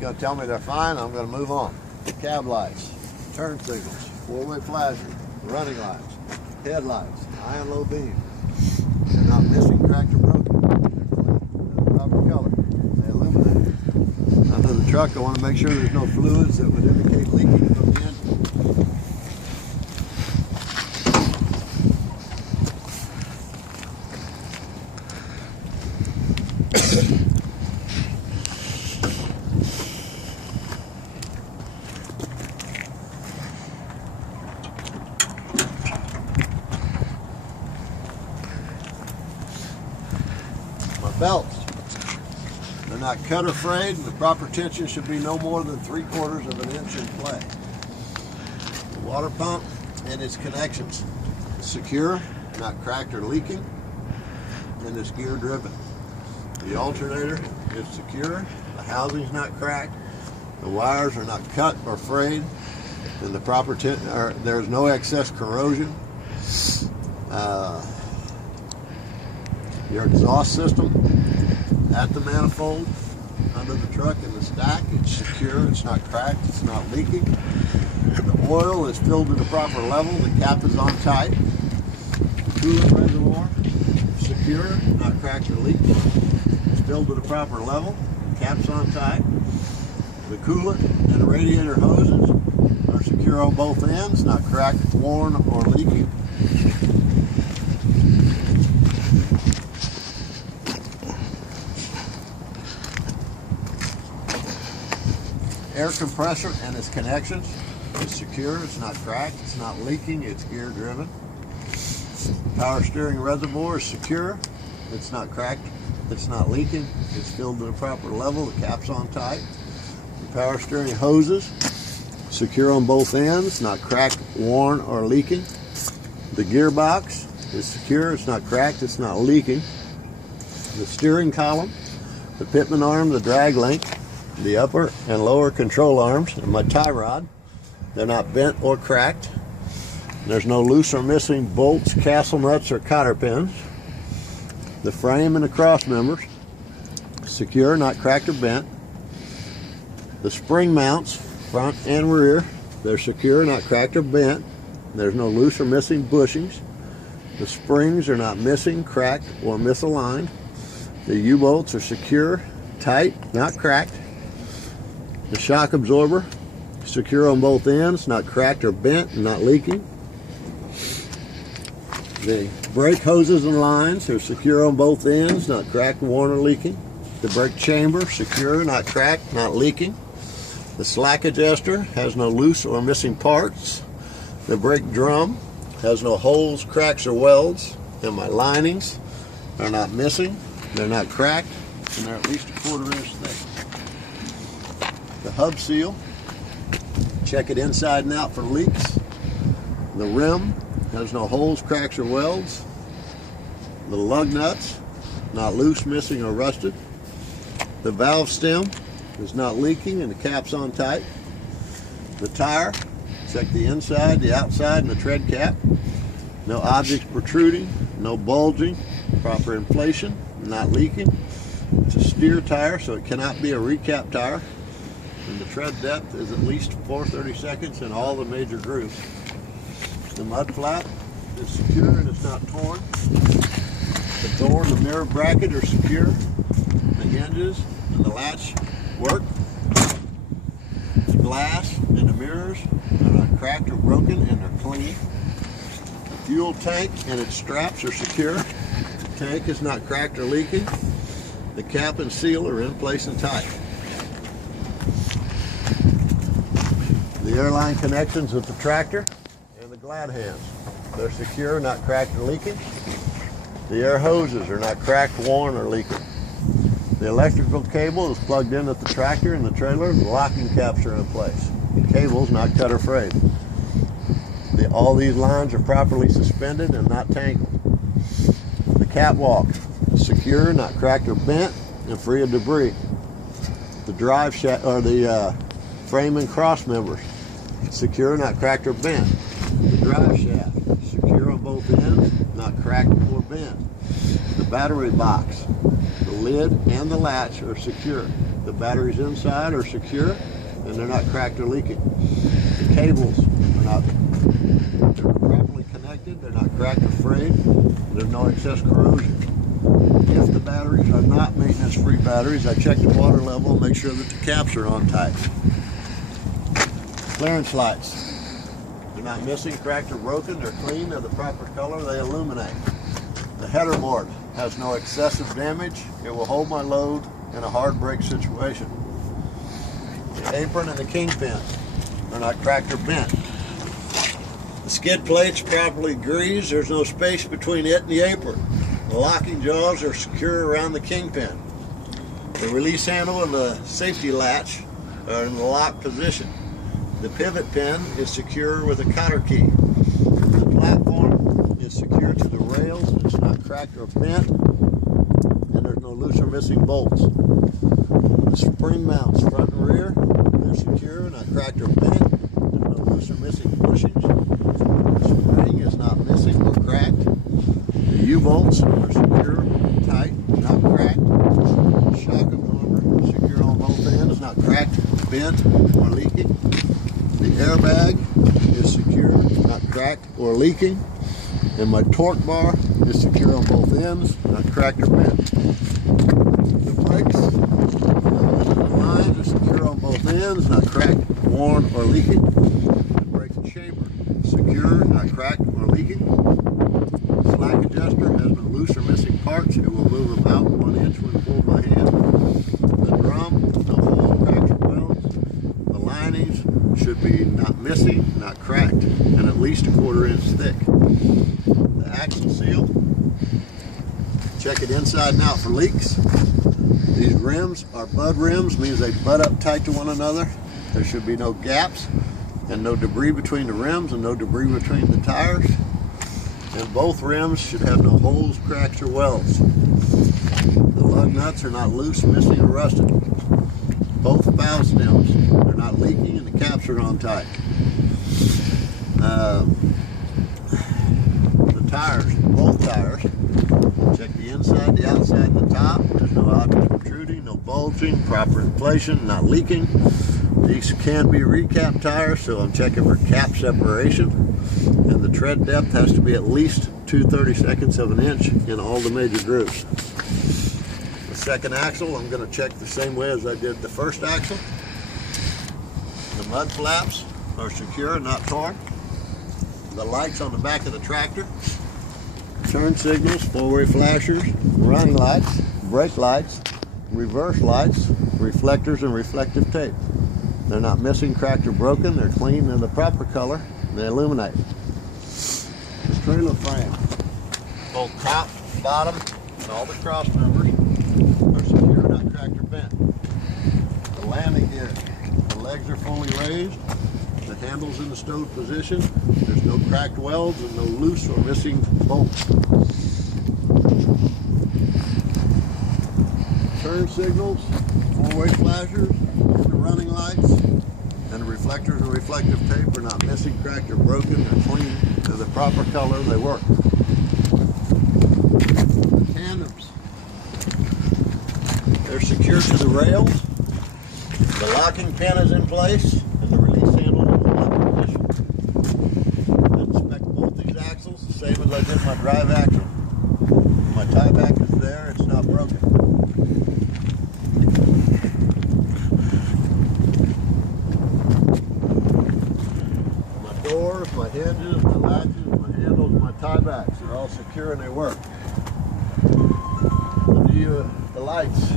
going to tell me they're fine. I'm going to move on. Cab lights, turn signals, four-way flashing, running lights, headlights, high and low beam. They're not missing, cracked, or broken. They're clean. They're the proper color. They illuminate. Under the truck, I want to make sure there's no fluids that would indicate leaking from the engine. My belts, they're not cut or frayed, and the proper tension should be no more than 3/4 of an inch in play. The water pump and its connections is secure, not cracked or leaking, and it's gear driven. The alternator is secure, the housing's not cracked, the wires are not cut or frayed, and the proper there's no excess corrosion. Your exhaust system at the manifold, under the truck in the stack, it's secure, it's not cracked, it's not leaking. The oil is filled to the proper level, the cap is on tight. The coolant reservoir, secure, not cracked or leaking. It's filled to the proper level, the cap's on tight. The coolant and the radiator hoses are secure on both ends, not cracked, worn, or leaking. Air compressor and its connections is secure, it's not cracked, it's not leaking, it's gear driven. Power steering reservoir is secure, it's not cracked, it's not leaking, it's filled to the proper level, the cap's on tight. The power steering hoses, secure on both ends, not cracked, worn, or leaking. The gearbox is secure, it's not cracked, it's not leaking. The steering column, the pitman arm, the drag link, the upper and lower control arms, and my tie rod, they're not bent or cracked. There's no loose or missing bolts, castle nuts, or cotter pins. The frame and the cross members, secure, not cracked or bent. The spring mounts, front and rear, they're secure, not cracked or bent. There's no loose or missing bushings. The springs are not missing, cracked, or misaligned. The U-bolts are secure, tight, not cracked. The shock absorber, secure on both ends, not cracked or bent, and not leaking. The brake hoses and lines are secure on both ends, not cracked, worn, or leaking. The brake chamber, secure, not cracked, not leaking. The slack adjuster has no loose or missing parts. The brake drum has no holes, cracks, or welds. And my linings are not missing, they're not cracked, and they're at least 1/4 inch thick. The hub seal, check it inside and out for leaks. The rim has no holes, cracks, or welds. The lug nuts, not loose, missing, or rusted. The valve stem is not leaking and the cap's on tight. The tire, check the inside, the outside, and the tread cap. No objects protruding, no bulging, proper inflation, not leaking. It's a steer tire, so it cannot be a recap tire. And the tread depth is at least 4/32 in all the major grooves. The mud flap is secure and it's not torn. The door and the mirror bracket are secure. The hinges and the latch work. The glass and the mirrors are not cracked or broken and they're clean. The fuel tank and its straps are secure. The tank is not cracked or leaking. The cap and seal are in place and tight. The airline connections with the tractor and the glad hands, they're secure, not cracked or leaking. The air hoses are not cracked, worn, or leaking. The electrical cable is plugged in at the tractor and the trailer. The locking caps are in place. The cable's not cut or frayed. All these lines are properly suspended and not tangled. The catwalk is secure, not cracked or bent, and free of debris. The drive shaft, or the frame and cross members, secure, not cracked or bent. The drive shaft, secure on both ends, not cracked or bent. The battery box, the lid, and the latch are secure. The batteries inside are secure and they're not cracked or leaking. The cables are they're properly connected, they're not cracked or frayed, there's no excess corrosion. If the batteries are not maintenance-free batteries, I check the water level and make sure that the caps are on tight. Clearance lights. They're not missing, cracked, or broken. They're clean, they're the proper color, they illuminate. The header board has no excessive damage. It will hold my load in a hard brake situation. The apron and the kingpin are not cracked or bent. The skid plate's properly greased. There's no space between it and the apron. The locking jaws are secure around the kingpin. The release handle and the safety latch are in the lock position. The pivot pin is secure with a cotter key. The platform is secure to the rails. It's not cracked or bent. And there's no loose or missing bolts. The spring mounts, front and rear, they're secure, not cracked or bent. There's no loose or missing bushings. The spring is not missing or cracked. The U-bolts are secure, tight, not cracked. The shock absorber is secure on both ends, not cracked, bent, or leaking. The airbag is secure, not cracked or leaking. And my torque bar is secure on both ends, not cracked or bent. The brakes, the lines are secure on both ends, not cracked, worn, or leaking. The brake chamber, secure, not cracked or leaking. The slack adjuster has no loose or missing parts. It will move them out 1 inch when pulled by hand. The drum, no holes, cracks, or welds. The linings should be not missing, not cracked, and at least 1/4 inch thick. The axle seal, check it inside and out for leaks. These rims are bud rims, means they butt up tight to one another. There should be no gaps and no debris between the rims and no debris between the tires. And both rims should have no holes, cracks, or welds. The lug nuts are not loose, missing, or rusted. Both valve stems are not leaking and the caps are on tight. The tires, both tires, check the inside, the outside, and the top. There's no objects protruding, no bulging, proper inflation, not leaking. These can be recap tires, so I'm checking for cap separation. And the tread depth has to be at least 2/32 of an inch in all the major grooves. The second axle, I'm going to check the same way as I did the first axle. The mud flaps are secure and not torn. The lights on the back of the tractor, turn signals, four-way flashers, running lights, brake lights, reverse lights, reflectors, and reflective tape. They're not missing, cracked, or broken. They're clean and the proper color. They illuminate. The trailer frame, both top, bottom, and all the cross members are secure, not cracked or bent. The landing gear, the legs are fully raised. The handle's in the stowed position. There's no cracked welds and no loose or missing bolts. Turn signals, four-way flashers, the running lights, and the reflectors and reflective tape are not missing, cracked, or broken. They're clean. They're the proper color. They work. The tandems, they're secure to the rails. The locking pin is in place, and the release handle is in lock position. I inspect both these axles the same as I did my drive axle. My tie back is there. It's not broken. Doors, my hinges, my latches, my handles, my tie backs, they're all secure and they work. The lights,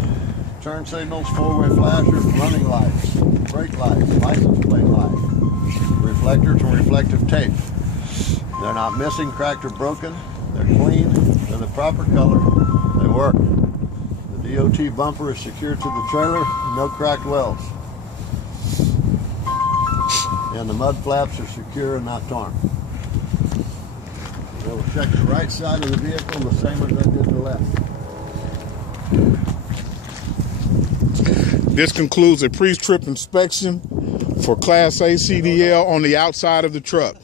turn signals, four-way flashers, running lights, brake lights, license plate lights, reflectors and reflective tape. They're not missing, cracked, or broken. They're clean, they're the proper color, they work. The DOT bumper is secured to the trailer, no cracked welds. And the mud flaps are secure and not torn. We'll check the right side of the vehicle the same as I did the left. This concludes a pre-trip inspection for Class A CDL on the outside of the truck.